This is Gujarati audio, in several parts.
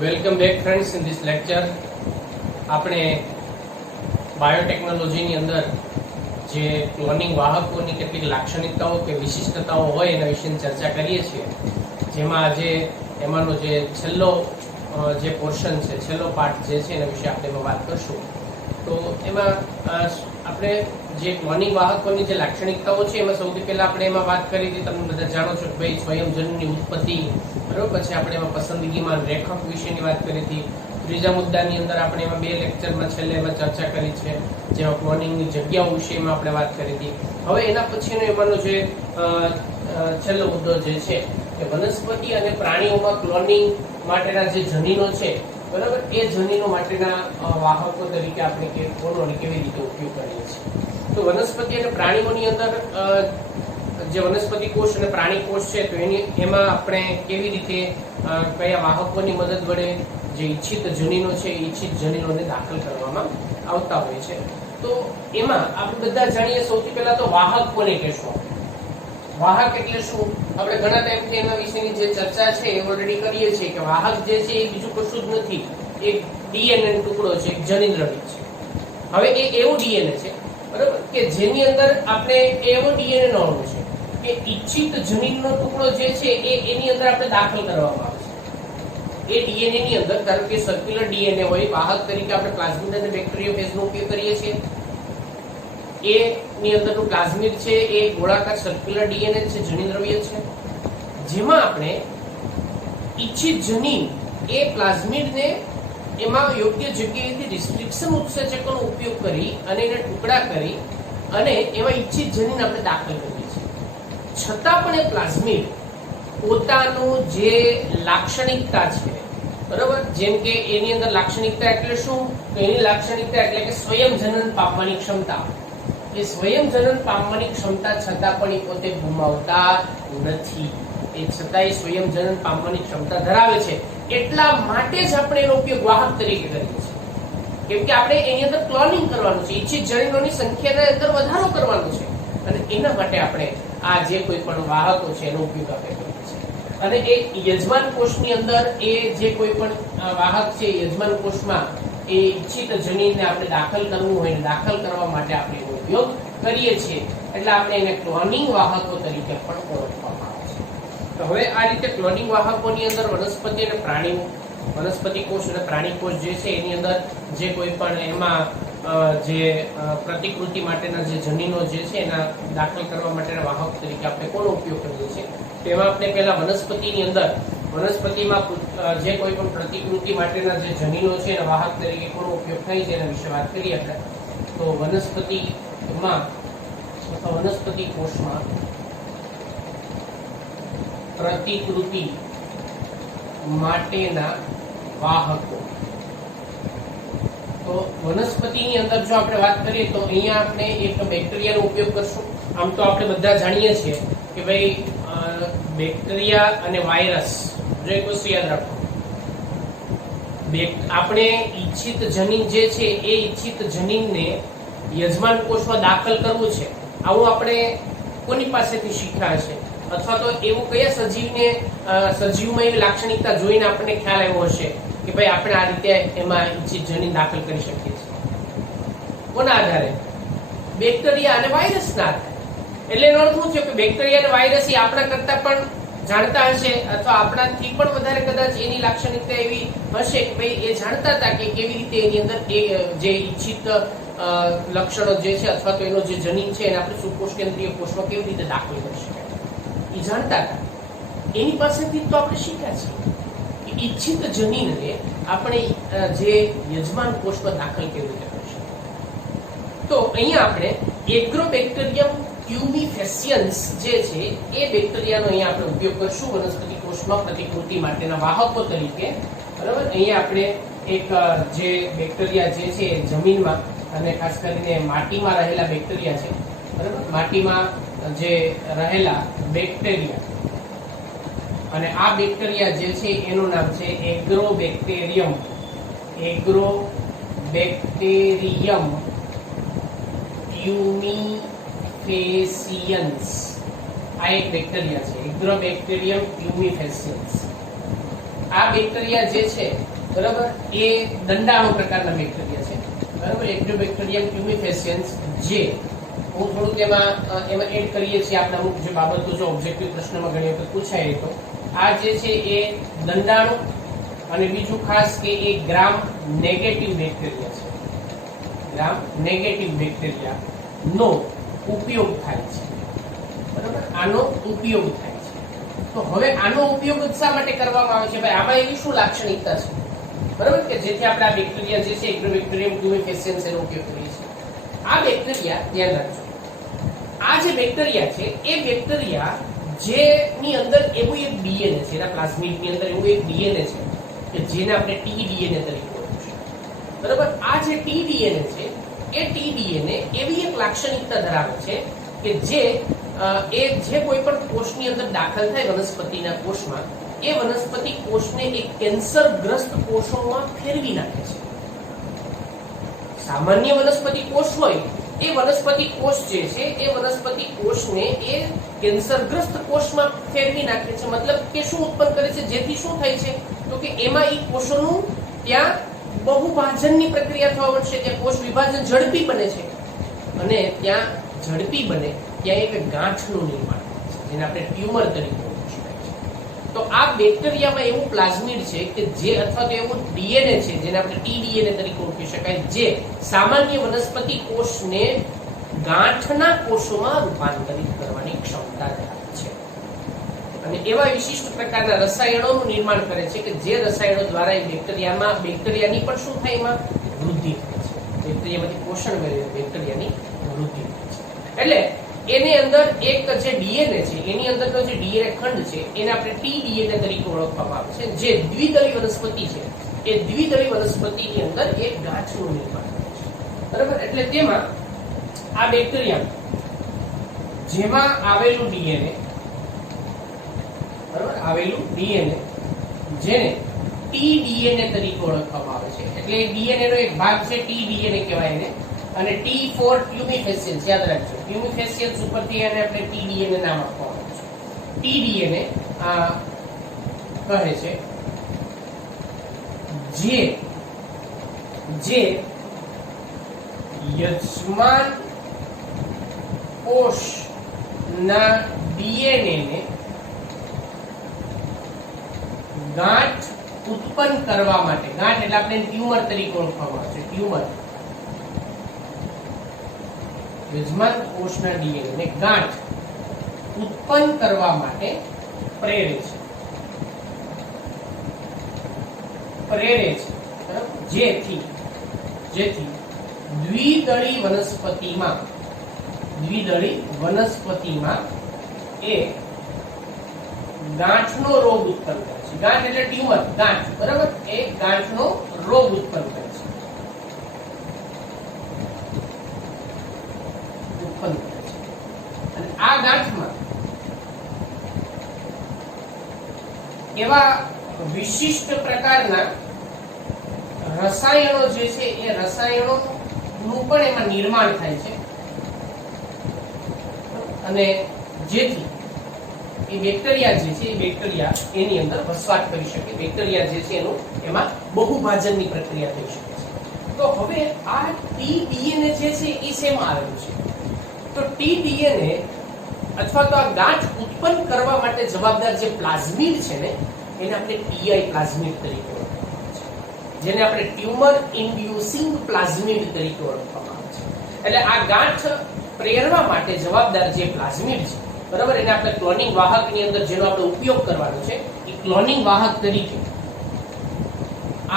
Welcome back friends in this lecture. આપણે બાયોટેકનોલોજીની અંદર જે ક્લોનિંગ વાહકોની કેટલીક લાક્ષણિકતાઓ કે વિશિષ્ટતાઓ હોય એના વિશેની ચર્ચા કરીએ છીએ. જેમાં આજે એમાંનો જે છેલ્લો જે પોર્શન છે, છેલ્લો પાર્ટ જે છે એના વિશે આપણે એમાં વાત કરશું. તો એમાં આપણે જે ક્લોનિંગ વાહકોની જે લાક્ષણિકતાઓ છે એમાં સૌથી પહેલા આપણે એમાં વાત કરી હતી. તમે બધા જાણો છો કે ભાઈ સ્વયંજનની ઉત્પત્તિ, બરોબર. પછી આપણે એમાં પસંદગીમાં રેખક વિશેની વાત કરી હતી. ત્રીજા મુદ્દાની અંદર આપણે એમાં બે લેક્ચરમાં છેલ્લે એમાં ચર્ચા કરી છે, જેમાં ક્લોનિંગની જગ્યાઓ વિશેમાં આપણે વાત કરી હતી. હવે એના પછીનો એમાંનો જે છેલ્લો મુદ્દો જે છે કે વનસ્પતિ અને પ્રાણીઓમાં ક્લોનિંગ માટેના જે જનીનો છે, બરાબર, એ જનીનો માટેના વાહકો તરીકે આપણે કોનો અને કેવી રીતે ઉપયોગ કરીએ છીએ. તો વનસ્પતિ અને પ્રાણીઓની અંદર જે વનસ્પતિ કોષ અને પ્રાણી કોષ છે, તો એમાં આપણે કેવી રીતે કયા વાહકોની મદદ વડે જે ઈચ્છિત જનીનો છે, ઈચ્છિત જનીનોને દાખલ કરવામાં આવતા હોય છે. તો એમાં આપણે બધા જાણીએ, સૌથી પહેલા તો વાહક કોને કહેશું. વાહક એટલે શું? આપણે ઘણા ટાઈમથી એના વિશેની જે ચર્ચા છે એ ઓલરેડી કરીએ છીએ કે વાહક જે છે એ બીજું કશું જ નથી, એક ડીએનએ નો ટુકડો છે, એક જનીન રહિત છે. હવે એ એવું ડીએનએ છે, બરાબર, કે જેની અંદર આપણે એવો ડીએનએ નો અણુ છે કે ઈચ્છિત જનીનનો ટુકડો જે છે એ એની અંદર આપણે દાખલ કરવામાં આવે છે. એ ડીએનએ ની અંદર ધારો કે સર્ક્યુલર ડીએનએ હોય, વાહક તરીકે આપણે પ્લાઝમિડ અને બેક્ટેરિયોફેજનો ઉપયોગ કરીએ છીએ. એ ની અંદરનું પ્લાઝમિડ છે એ ગોળાકાર સર્ક્યુલર ડીએનએ છે, જનીન દ્રવ્ય છે, જેમાં આપણે ઈચ્છિત જનીન એ પ્લાઝમિડને એમાં યોગ્ય જગ્યાએથી રિસ્ટ્રિક્શન ઉત્સેચકોનો ઉપયોગ કરી અને એને ટુકડા કરી અને એમાં ઈચ્છિત જનીન આપણે દાખલ કરીએ છીએ. છતાં પણ એ પ્લાઝમિડ પોતાનું જે લાક્ષણિકતા છે, બરાબર, જેમ કે એની અંદર લાક્ષણિકતા એટલે શું? તો એની લાક્ષણિકતા એટલે કે સ્વયં જનન પામવાની ક્ષમતા. એ સ્વયં જનન પામવાની ક્ષમતા છતાં પણ એ પોતે ગુમાવતા નથી. એ છતાંય સ્વયં જનન પામવાની ક્ષમતા ધરાવે છે. એટલા માટે જ આપણે એનો ઉપયોગ વાહક તરીકે કરીએ છીએ. કેમ કે આપણે એની અંદર ક્લોનિંગ કરવાનું છે, ઈચ્છિત જનીનોની સંખ્યાના અંદર વધારો કરવાનો છે, અને એના માટે આપણે આ જે કોઈ પણ વાહકો છે એનો ઉપયોગ આપણે કરીએ છીએ. અને એ યજમાન કોષની અંદર એ જે કોઈ પણ વાહક છે, યજમાન કોષમાં એ ઈચ્છિત જનીનને આપણે દાખલ કરવું હોય, દાખલ કરવા માટે આપણે એનો ઉપયોગ કરીએ છીએ. એટલે આપણે એને ક્લોનિંગ વાહકો તરીકે પણ ઓળખવામાં આવે છે. તો હવે આ રીતે ક્લોનિંગ વાહકોની અંદર વનસ્પતિ અને પ્રાણીઓ, વનસ્પતિ કોષ અને પ્રાણી કોષ જે છે એની અંદર જે કોઈ પણ એમાં જે પ્રતિકૃતિ માટેના જે જનીનો જે છે એના દાખલ કરવા માટેના વાહક તરીકે આપણે કોનો ઉપયોગ કરીએ છીએ? તેમાં આપણે પહેલા વનસ્પતિની અંદર, વનસ્પતિમાં જે કોઈ પણ પ્રતિકૃતિ માટેના જે જનીનો છે એના વાહક તરીકે કોનો ઉપયોગ થાય છે એના વિશે વાત કરીએ આપણે. તો વનસ્પતિમાં અથવા વનસ્પતિ કોષમાં પ્રતિકૃતિ માટેના વાહકો. તો વનસ્પતિની અંદર જો આપણે વાત કરીએ તો અહીંયા આપણે એક બેક્ટેરિયાનો ઉપયોગ કરશું. આમ તો આપણે બધા જાણીએ છીએ કે ભાઈ બેક્ટેરિયા અને વાયરસ, જો એક વસ્તુ યાદ રાખો, આપણે ઈચ્છિત જનીન જે છે એ ઈચ્છિત જનીનને યજમાન કોષમાં દાખલ કરવું છે, આવું આપણે કોની પાસેથી શીખ્યા છે? અથવા તો એવું કયા સજીવમાં એવી લાક્ષણિકતા જોઈને આપણને ખ્યાલ આવ્યો હશે કે ભાઈ આપણે આ રીતે એમાં ઈચ્છિત જનીન દાખલ કરી શકીએ છીએ? કોના આધારે? બેક્ટેરિયા અને વાયરસના આધારે. એટલે એનો અર્થ શું છે કે બેક્ટેરિયા અને વાયરસ એ આપણા કરતા પણ જાણતા હશે, અથવા આપણાથી પણ વધારે કદાચ એની લાક્ષણિકતા એવી હશે કે ભાઈ એ જાણતા હતા કે કેવી રીતે એની અંદર એ જે ઈચ્છિત લક્ષણો જે છે અથવા તો એનો જે જનીન છે એને આપણે સુકોષ કેન્દ્રીય કોષમાં કેવી રીતે દાખલ કરી શકાય, એ જાણતા હતા. એની પાસેથી તો આપણે શીખ્યા છીએ કે ઈચ્છિત જનીનને આપણે જે યજમાન કોષમાં દાખલ કેવી રીતે કરી શકીએ. તો અહીંયા આપણે એગ્રોબેક્ટેરિયમ ટ્યુબિફેસિયન્સ જે છે એ બેક્ટેરિયાનો અહીંયા આપણે ઉપયોગ કરશું વનસ્પતિ કોષમાં પ્રતિકૃતિ માટેના વાહકો તરીકે. બરાબર, અહીંયા આપણે એક જે બેક્ટેરિયા જે છે જમીનમાં અને ખાસ કરીને માટીમાં રહેલા બેક્ટેરિયા છે, બરાબર, માટીમાં જે રહેલા બેક્ટેરિયા, અને આ બેક્ટેરિયા જે છે એનું નામ છે એગ્રોબેક્ટેરિયમ. એગ્રોબેક્ટેરિયમ ટ્યુબિફેસિયન્સ આ એક બેક્ટેરિયા છે, એગ્રોબેક્ટેરિયમ ટ્યુબિફેસિયન્સ. આ બેક્ટેરિયા જે છે બરાબર એ દંડાણુ પ્રકારના બેક્ટેરિયા છે બરાબર. એક્ટોબેક્ટેરિયમ ટ્યુમિફેસિયન્સ જે હું થોડુંક એમાં એડ કરીએ છીએ આપણે અમુક જે બાબતો જો ઓબ્જેક્ટિવ પ્રશ્નમાં ઘણી વખત પૂછાય તો આ જે છે એ દંડાણુ અને બીજું ખાસ કે એ ગ્રામ નેગેટિવ બેક્ટેરિયા છે. ગ્રામ નેગેટિવ બેક્ટેરિયા નો ઉપયોગ થાય છે બરાબર. આનો ઉપયોગ થાય છે. તો હવે આનો ઉપયોગ શા માટે કરવામાં આવે છે? ભાઈ આમાં એવી શું લાક્ષણિકતા છે બરાબર કે જેથી આપણે આ બેક્ટેરિયા જે છે એક્ટોબેક્ટેરિયમ ટ્યુમિફેસિયન્સ એનો ઉપયોગ કરીએ છીએ. આ બેક્ટેરિયા ધ્યાન રાખજો, આ જે બેક્ટેરિયા છે એ બેક્ટેરિયા જેની અંદર એવું એક ડીએનએ છે, એના પ્લાઝમિડની અંદર એવું એક ડીએનએ છે કે જેને આપણે ટીડીએનએ તરીકે ઓળખીશું બરાબર. આ જે ટીડીએનએ છે એ ટીડીએનએ એવી એક લાક્ષણિકતા ધરાવે છે કે જે કોઈ પણ કોષની અંદર દાખલ થાય વનસ્પતિના કોષમાં, એ વનસ્પતિ કોષને એક કેન્સરગ્રસ્ત કોષોમાં ફેરવી નાખે છે. સામાન્ય વનસ્પતિ કોષ હોય એ વનસ્પતિ કોષ જે છે એ વનસ્પતિ કોષને એ કેન્સરગ્રસ્ત કોષમાં ફેરવી નાખે છે. મતલબ કે શું ઉત્પન્ન કરે છે? જેથી શું થાય છે તો કે એમાં એ કોષોનું ત્યાં બહુભાજનની પ્રક્રિયા થવા મળશે, ત્યાં કોષ વિભાજન ઝડપી બને છે અને ત્યાં ઝડપી બને ત્યાં એક ગાંઠનું નિર્માણ થાય છે જેને આપણે ટ્યુમર તરીકે ઓળખી શકાય છે. તો આ બેક્ટેરિયામાં એવું પ્લાઝમિડ છે કે જે અથવા તો એવું ડીએનએ છે જેને આપણે ટીડીએનએ તરીકે ઓળખી શકાય, જે સામાન્ય વનસ્પતિ કોષને ગાંઠના કોષોમાં રૂપાંતરિત કરવાની ક્ષમતા ધરાવે છે અને એવા વિશિષ્ટ પ્રકારના રસાયણોનું નિર્માણ કરે છે કે જે રસાયણો દ્વારા એ બેક્ટેરિયાની પણ શું થાય, એમાં વૃદ્ધિ થાય છે. બેક્ટેરિયામાંથી પોષણ મેળવે બેક્ટેરિયાની વૃદ્ધિ થાય છે. એટલે એની અંદર એક જે ડીએનએ છે એની અંદરનો જે ડીએનએ ખંડ છે એને આપણે ટીડીએનએ તરીકે ઓળખવામાં આવે છે, જે દ્વિદળી વનસ્પતિ છે એ દ્વિદળી વનસ્પતિની અંદર એક ગાંઠનું નિર્માણ કરે છે બરાબર. એટલે તેમાં આ બેક્ટેરિયા જેમાં આવેલું ડીએનએ બરાબર, આવેલું ડીએનએ જેને ટીડીએનએ તરીકે ઓળખવામાં આવે છે. એટલે ડીએનએ નો એક ભાગ છે ટીડીએનએ કહેવાય એને. અને ટી ફોર ટ્યુમિફેસિયન્સ યાદ રાખજો, ટ્યુમિફેસિયન્સ ઉપરથી એને આપણે ટીડીએનએ નામ આપવામાં આવ્યું છે. ટીડીએનએ કહે છે જે યજમાન કોષના ડીએનએ ને ગાંઠ ઉત્પન્ન કરવા માટે, ગાંઠ એટલે આપણે ટ્યુમર તરીકે ઓળખવામાં આવે છે, ટ્યુમર, યજમાન કોષના ડીએનએ ને ગાંઠ ઉત્પન્ન કરવા માટે પ્રેરે છે જેથી દ્વિદળી વનસ્પતિમાં એ ગાંઠનો રોગ ઉત્પન્ન કરે છે. ગાંઠ એટલે ટ્યુમર, ગાંઠ બરાબર, એ ગાંઠનો રોગ ઉત્પન્ન કરે છે. અને આ ગાંઠમાં એવા વિશિષ્ટ પ્રકારના રસાયણો જે છે એ રસાયણોનું પણ એમાં નિર્માણ થાય છે અને જેથી એ બેક્ટેરિયા જે છે એ બેક્ટેરિયા એની અંદર વસવાટ કરી શકે, બેક્ટેરિયા જે છે એનું એમાં બહુભાજનની પ્રક્રિયા થઈ શકે છે. તો હવે આ ટીડીએનએ જે છે એ શેમાં આવેલું છે? તો ટીડીએનએ અથવા તો આ ગાંઠ ઉત્પન્ન કરવા માટે જવાબદાર જે પ્લાઝમિડ છે ને એને આપણે ટીઆઈ પ્લાઝમિડ તરીકે ઓળખવામાં આવે છે, જેને આપણે ટ્યુમર ઇન્ડ્યુસિંગ પ્લાઝમિડ તરીકે ઓળખવામાં આવે છે. એટલે આ ગાંઠ પ્રેરવા માટે જવાબદાર જે પ્લાઝમિડ છે બરાબર, એને આપણે ક્લોનિંગ વાહકની અંદર જેનો આપણે ઉપયોગ કરવાનો છે એ ક્લોનિંગ વાહક તરીકે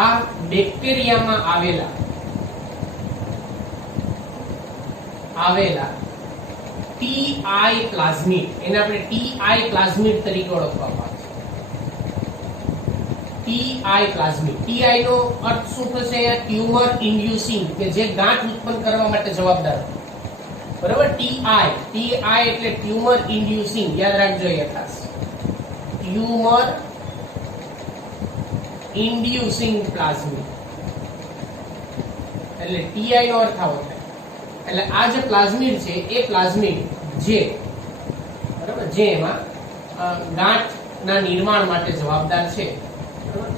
આ બેક્ટેરિયામાં આવેલા ટીઆઈ પ્લાઝમિડ, એને આપણે ટીઆઈ પ્લાઝમિડ તરીકે ઓળખવામાં આવે છે. ટીઆઈ પ્લાઝમિડ, ટીઆઈ નો અર્થ શું થશે? ટ્યુમર ઇન્ડ્યુસિંગ, કે જે ગાંઠ ઉત્પન્ન કરવા માટે જવાબદાર બરાબર. ટીઆઈ એટલે ટ્યુમર ઇન્ડ્યુસિંગ, યાદ રાખજો એ ખાસ, ટ્યુમર ઇન્ડ્યુસિંગ પ્લાઝમિડ. એટલે ટીઆઈ નો અર્થ આવો થાય. એટલે આ જે પ્લાઝમિડ છે એ પ્લાઝમિડ જે બરાબર જે એમાં ગાંઠના નિર્માણ માટે જવાબદાર છે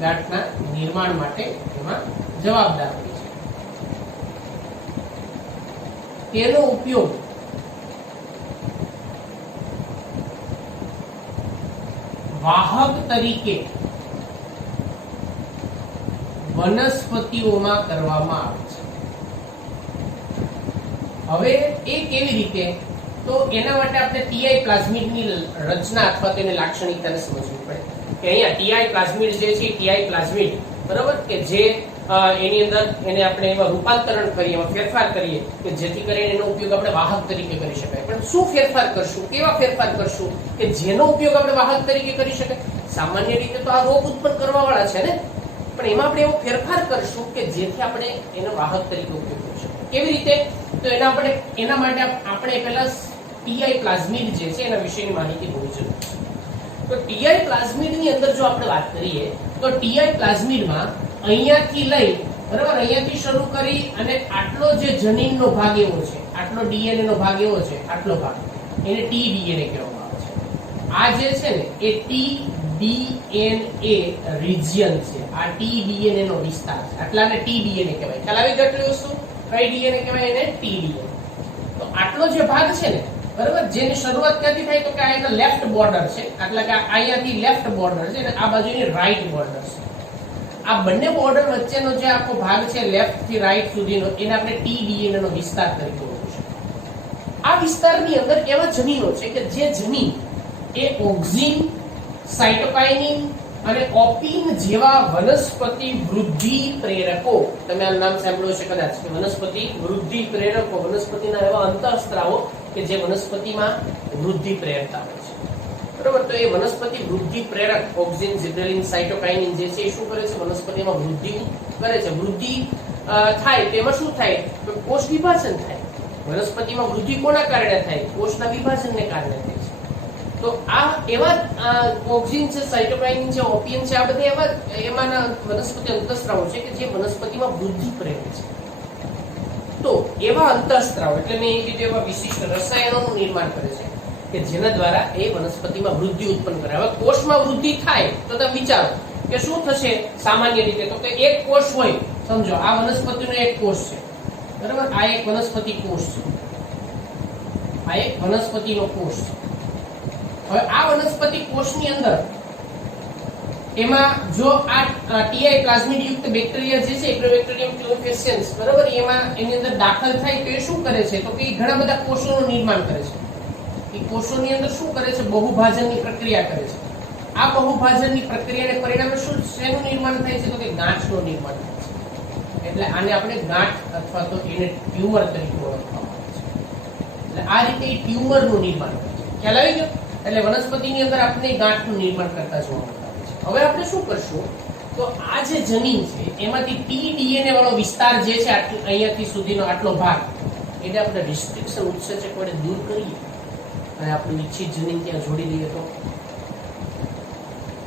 ગાંઠના નિર્માણ માટે એમાં જવાબદાર હોય છે. તેનો ઉપયોગ વાહક તરીકે વનસ્પતિઓમાં કરવામાં આવે છે. હવે એ કેવી રીતે? તો એના માટે આપણે ટીઆઈ પ્લાઝમિડની રચના અથવા તેની લાક્ષણિકતાને સમજવી પડે કે અહીંયા ટીઆઈ પ્લાઝમિડ જે છે ટીઆઈ પ્લાઝમિડ બરાબર કે જે એની અંદર એને આપણે એમાં રૂપાંતરણ કરીએ, એમાં ફેરફાર કરીએ કે જેથી કરીને એનો ઉપયોગ આપણે વાહક તરીકે કરી શકાય. પણ શું ફેરફાર કરશું, કેવા ફેરફાર કરશું કે જેનો ઉપયોગ આપણે વાહક તરીકે કરી શકાય? સામાન્ય રીતે તો આ રોગ ઉત્પન્ન કરવા વાળા છે ને, પણ એમાં આપણે એવો ફેરફાર કરશું કે જેથી આપણે એનો વાહક તરીકે ઉપયોગ કરી શકીએ. કેવી રીતે? તો એના માટે આપણે પહેલા ટીઆઈ પ્લાઝમિડ જે છે એના વિશેની માહિતી હોવી જરૂરી છે. તો ટીઆઈ પ્લાઝમિડ ની અંદર જો આપણે વાત કરીએ તો ટીઆઈ પ્લાઝમિડમાં અહીંયાથી લઈ બરાબર અહીંયાથી શરૂ કરી અને આટલો જે જનીનનો ભાગ એવો છે, આટલો ડીએનએ નો ભાગ એવો છે, આટલો ભાગ એને ટીડીએનએ કહેવામાં આવે છે. આ જે છે ને એ ટીડીએનએ રિજિયન છે. આ ટીડીએનએ નો વિસ્તાર છે, આટલાને ટીડીએનએ કહેવાય. ખ્યાલ આવી ગયો એટલી વસ્તુ? કઈ ડીએનએ કહેવાય? એને ટીડીએનએ. તો આટલો જે ભાગ છે ને બરાબર, જેની શરૂઆત ક્યાંથી થાય તો કે આ એનો લેફ્ટ બોર્ડર છે, એટલે કે અહીંયાથી લેફ્ટ બોર્ડર છે અને આ બાજુની રાઈટ બોર્ડર છે. આ બંને બોર્ડર વચ્ચેનો જે આખો ભાગ છે લેફ્ટ થી રાઈટ સુધીનો એને આપણે ટીડીએનએ નો વિસ્તાર તરીકે ઓળખીશું. આ વિસ્તારની અંદર એવા જનીનો છે કે જે જનીન એ ઓક્સિન, સાઇટોકાઇનિન અને ઓપિન જેવા વનસ્પતિ વૃદ્ધિ પ્રેરકો, તમે આ નામ સાંભળ્યું છે કદાચ, કે વનસ્પતિ વૃદ્ધિ પ્રેરકો, વનસ્પતિના એવા અંતઃસ્ત્રાવો કે જે વનસ્પતિમાં વૃદ્ધિ પ્રેરતા હોય છે. બરોબર? તો એ વનસ્પતિ વૃદ્ધિ પ્રેરક ઓક્સિન, જીબ્રેલિન, સાઇટોકાઇનિન જે છે એ શું કરે છે? વનસ્પતિમાં વૃદ્ધિ કરે છે. વૃદ્ધિ થાય તેમાં શું થાય? તો કોષ વિભાજન થાય. વનસ્પતિમાં વૃદ્ધિ કોના કારણે થાય? કોષના વિભાજનને કારણે થાય છે. તો આ એવા ઓક્સિન છે, સાઇટોકાઇનિન છે, ઓપિયન છે, આ બધા એવા એમાંના વનસ્પતિ અંતઃસ્ત્રાવો છે કે જે વનસ્પતિમાં વૃદ્ધિ પ્રેરે છે. તો એવા અંતઃસ્ત્રાવ એટલે મેં કીધું એવા વિશિષ્ટ રસાયણોનું નિર્માણ કરે છે કે જેના દ્વારા એ વનસ્પતિમાં વૃદ્ધિ ઉત્પન્ન કરે. હવે કોષમાં વૃદ્ધિ થાય તો તમે વિચારો કે શું થશે સામાન્ય રીતે? તો કે એક કોષ હોય, સમજો આ વનસ્પતિનો એક કોષ છે બરાબર, આ એક વનસ્પતિ કોષ છે, આ એક વનસ્પતિનો કોષ છે. હવે આ વનસ્પતિ કોષની અંદર એમાં જો આ ટીઆઈ પ્લાઝમિડ યુક્ત બેક્ટેરિયા જે છે એક્ટોબેક્ટેરિયમ ક્લોફેસિયન્સ બરાબર, એમાં એની અંદર દાખલ થાય તો એ શું કરે છે? તો કે ઘણા બધા કોષોનું નિર્માણ કરે છે. એ કોષોની અંદર શું કરે છે? બહુભાજનની પ્રક્રિયા કરે છે. આ બહુભાજનની પ્રક્રિયાને પરિણામે શું શેનું નિર્માણ થાય છે? તો કે ગાંઠનું નિર્માણ થાય છે. એટલે આને આપણે ગાંઠ અથવા તો એને ટ્યુમર તરીકે ઓળખવામાં આવે છે. એટલે આ રીતે એ ટ્યુમરનું નિર્માણ થાય છે. ખ્યાલ આવી ગયો? એટલે વનસ્પતિની અંદર આપણે ગાંઠનું નિર્માણ કરતા જોવા મળતા હોય છે. હવે આપણે શું કરશું? તો આ જે જનીન છે એમાંથી ટીડીએનએ વાળો વિસ્તાર જે છે અહીંયાથી સુધીનો આટલો ભાગ એને આપણે રિસ્ટ્રિક્શન ઉત્સેચક વડે દૂર કરીએ અને આપણું ઈચ્છિત જનીન ત્યાં જોડી દઈએ તો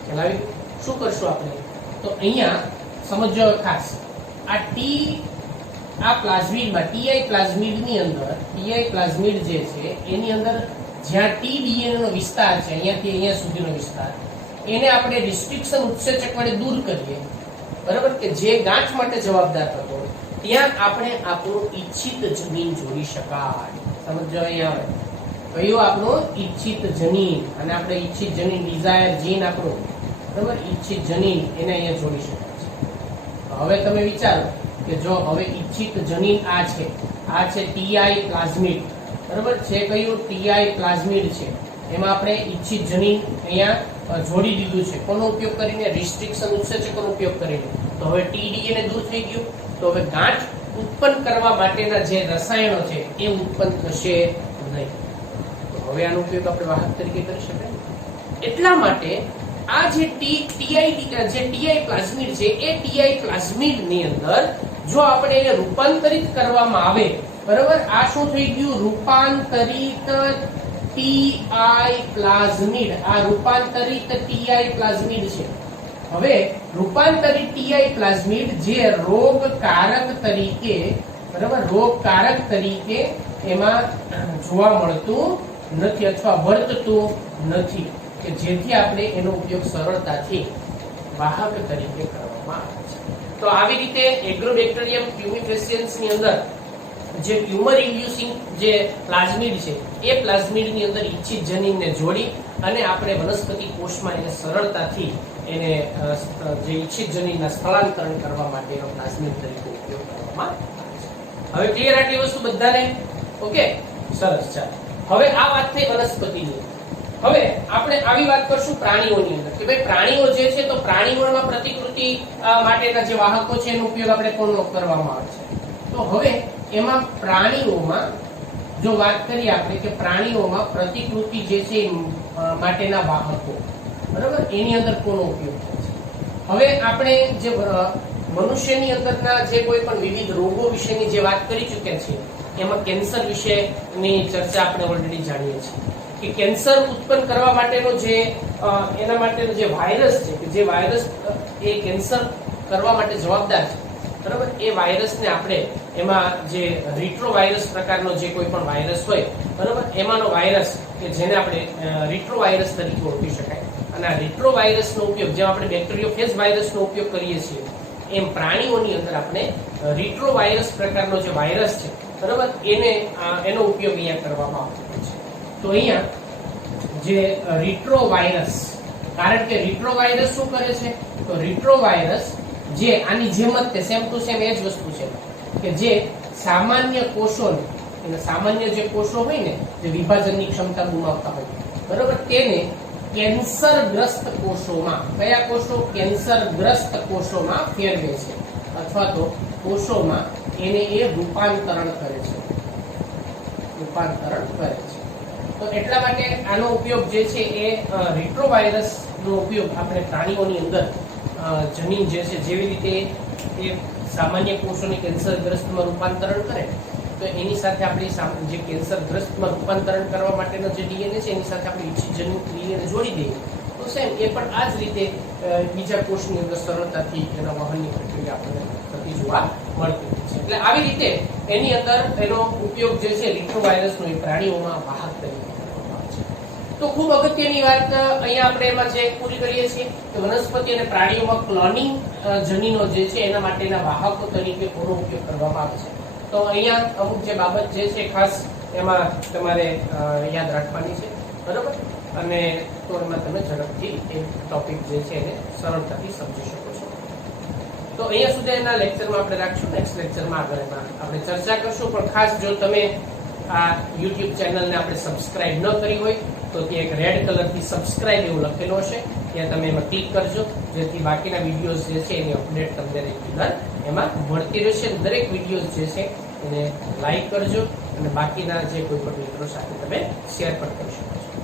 ચલાવી શું કરશું આપણે? તો અહીંયા સમજો ખાસ આ પ્લાઝમિડમાં ટીઆઈ પ્લાઝમિડની અંદર ટીઆઈ પ્લાઝમિડ જે છે એની અંદર જ્યાં ટીડીએનએ નો વિસ્તાર છે અહીંયાથી અહીંયા સુધીનો વિસ્તાર એને આપણે રિસ્ટ્રિક્શન ઉત્સેચક વડે દૂર કરીએ બરાબર, કે જે ગાંઠ માટે જવાબદાર હતો ત્યાં આપણે આપણું ઈચ્છિત જનીન જોડી શકાય. સમજો અહીંયા કયું આપણું ઈચ્છિત જનીન, અને આપણે ઈચ્છિત જનીન ડિઝાયર જીન આપણું બરાબર, ઈચ્છિત જનીન એને અહીંયા જોડી શકાય છે. હવે તમે વિચારો કે જો હવે ઈચ્છિત જનીન આ છે ટીઆઈ પ્લાઝમિડ બરાબર છે, કયું? ટીઆઈ પ્લાઝમિડ છે. એમાં આપણે ઈચ્છિત જનીન અહીંયા જોડી દીધું છે. કોનો ઉપયોગ કરીને? રિસ્ટ્રિક્શન ઉત્સેચકોનો ઉપયોગ કરીને. તો હવે ટીડીએનએ દૂર થઈ ગયું. તો હવે ગાંઠ ઉત્પન્ન કરવા માટેના જે રસાયણો છે એ ઉત્પન્ન થશે નહીં. તો હવે આનો ઉપયોગ આપણે વાહક તરીકે કરી શકાય. એટલા માટે આ જે ટીઆઈ પ્લાઝમિડ છે એ ટીઆઈ પ્લાઝમિડ ની અંદર જો આપણે એને રૂપાંતરિત કરવામાં આવે બરાબર, આ શું થઈ ગયું? રૂપાંતરિત ટીઆઈ પ્લાઝમિડ. આ રૂપાંતરિત ટીઆઈ પ્લાઝમિડ છે. હવે રૂપાંતરિત ટીઆઈ પ્લાઝમિડ જે રોગકારક તરીકે બરાબર, રોગકારક તરીકે એમાં જોવા મળતું નથી અથવા વર્તતું નથી, કે જેથી આપણે એનો ઉપયોગ સરળતાથી વાહક તરીકે કરવામાં આવે છે. તો આવી રીતે એગ્રોબેક્ટેરિયમ ટ્યુમિફેસિયન્સ ની અંદર જે ટ્યુમર ઇન્ડ્યુસિંગ જે પ્લાઝમિડ છે એ પ્લાઝમિડ ની અંદર ઇચ્છિત જનીનને જોડી અને આપણે વનસ્પતિ કોષમાં એને સરળતાથી એને જે ઇચ્છિત જનીનના સ્થળાંતરણ કરવા માટેનો પ્લાઝમિડ તરીકે ઉપયોગ કરવામાં આવે છે. હવે ક્લિયર આટલી વસ્તુ બધાને? ઓકે, સરસ. ચાલો, હવે આ વાત થઈ વનસ્પતિની. હવે આપણે આવી વાત કરશું પ્રાણીઓની અંદર કે ભાઈ પ્રાણીઓ જે છે તો પ્રાણીઓમાં પ્રતિકૃતિ માટેના જે વાહકો છે એનો ઉપયોગ આપણે કોનો કરવામાં આવે છે? તો હવે એમાં પ્રાણીઓમાં જો વાત કરીએ આપણે કે પ્રાણીઓમાં પ્રતિકૃતિ જે છે માટેના વાહકો, બરાબર, એની અંદર કોનો ઉપયોગ થાય છે? હવે આપણે જે મનુષ્યની અંદરના જે કોઈ પણ વિવિધ રોગો વિશેની જે વાત કરી ચૂક્યા છીએ એમાં કેન્સર વિશેની ચર્ચા આપણે ઓલરેડી જાણીએ છીએ કે કેન્સર ઉત્પન્ન કરવા માટેનો જે એના માટેનો જે વાયરસ છે કે જે વાયરસ એ કેન્સર કરવા માટે જવાબદાર છે, બરાબર, એ વાયરસને આપણે એમાં જે રિટ્રોવાયરસ પ્રકારનો જે કોઈ પણ વાયરસ હોય, બરાબર, એમાંનો વાયરસ કે જેને આપણે રિટ્રોવાયરસ તરીકે ઓળખી શકાય. અને આ રિટ્રોવાયરસનો ઉપયોગ જેમ આપણે બેક્ટેરિયોફેજ વાયરસનો ઉપયોગ કરીએ છીએ એમ પ્રાણીઓની અંદર આપણે રિટ્રોવાયરસ પ્રકારનો જે વાયરસ છે, બરાબર, એનો ઉપયોગ અહીંયા કરવામાં આવતો છે. તો અહીંયા જે રિટ્રોવાયરસ, કારણ કે રિટ્રોવાયરસ શું કરે છે? તો રિટ્રોવાયરસ જે આની જેમ જ સેમ ટુ સેમ એ જ વસ્તુ છે કે જે સામાન્ય કોષોને, એટલે સામાન્ય જે કોષો હોય ને જે વિભાજનની ક્ષમતા ગુમાવતા હોય, બરાબર, તેને કેન્સરગ્રસ્ત કોષોમાં, કયા કોષો? કેન્સરગ્રસ્ત કોષોમાં ફેરવે છે અથવા તો કોષોમાં એને એ રૂપાંતરણ કરે છે. તો એટલા માટે આનો ઉપયોગ જે છે એ રિટ્રોવાયરસ નો ઉપયોગ આપણે પ્રાણીઓની અંદર જનીન જે છે જેવી રીતે એ સામાન્ય કોષોને કેન્સરગ્રસ્તમાં રૂપાંતરણ કરે તો એની સાથે આપણે જે કેન્સરગ્રસ્તમાં રૂપાંતરણ કરવા માટેનો જે ડીએનએ છે એની સાથે આપણે ઇચ્છિત જનીન ડીએનએ જોડી દઈએ તો સેમ એ પણ આ જ રીતે બીજા કોષની અંદર સરળતાથી એના વહનની પ્રક્રિયા આપણને થતી જોવા મળતી હોય છે. એટલે આવી રીતે એની અંદર એનો ઉપયોગ જે છે રિટ્રોવાયરસનો એ પ્રાણીઓમાં વાહક તરીકે કરવામાં આવે છે. તો ખૂબ અગત્યની વાત અહીંયા આપણે એમાં જે પૂરી કરીએ છીએ કે વનસ્પતિ અને પ્રાણીઓમાં ક્લોનિંગ જનીનો જે છે એના માટેના વાહકો તરીકે કોનો ઉપયોગ કરવામાં આવે છે. તો અહીંયા અમુક જે બાબત જે છે ખાસ એમાં તમારે યાદ રાખવાની છે, બરાબર, અને તો એમાં તમે ઝડપથી એ ટોપિક જે છે એને સરળતાથી સમજી શકો છો. તો અહીંયા સુધી એના લેક્ચરમાં આપણે રાખશું. નેક્સ્ટ લેક્ચરમાં આગળ એમાં આપણે ચર્ચા કરશું. પણ ખાસ જો તમે આ યુટ્યુબ ચેનલને આપણે સબસ્ક્રાઇબ ન કરી હોય તો ત્યાં એક રેડ કલરથી સબસ્ક્રાઇબ એવું લખેલું હશે, ત્યાં તમે એમાં ક્લિક કરજો જેથી બાકીના વિડીયોઝ જે છે એની અપડેટ તમને રેગ્યુલર એમાં મળતી રહેશે. દરેક વિડીયોઝ જે છે એને લાઈક કરજો અને બાકીના જે કોઈ પણ મિત્રો સાથે તમે શેર પણ કરી શકો છો.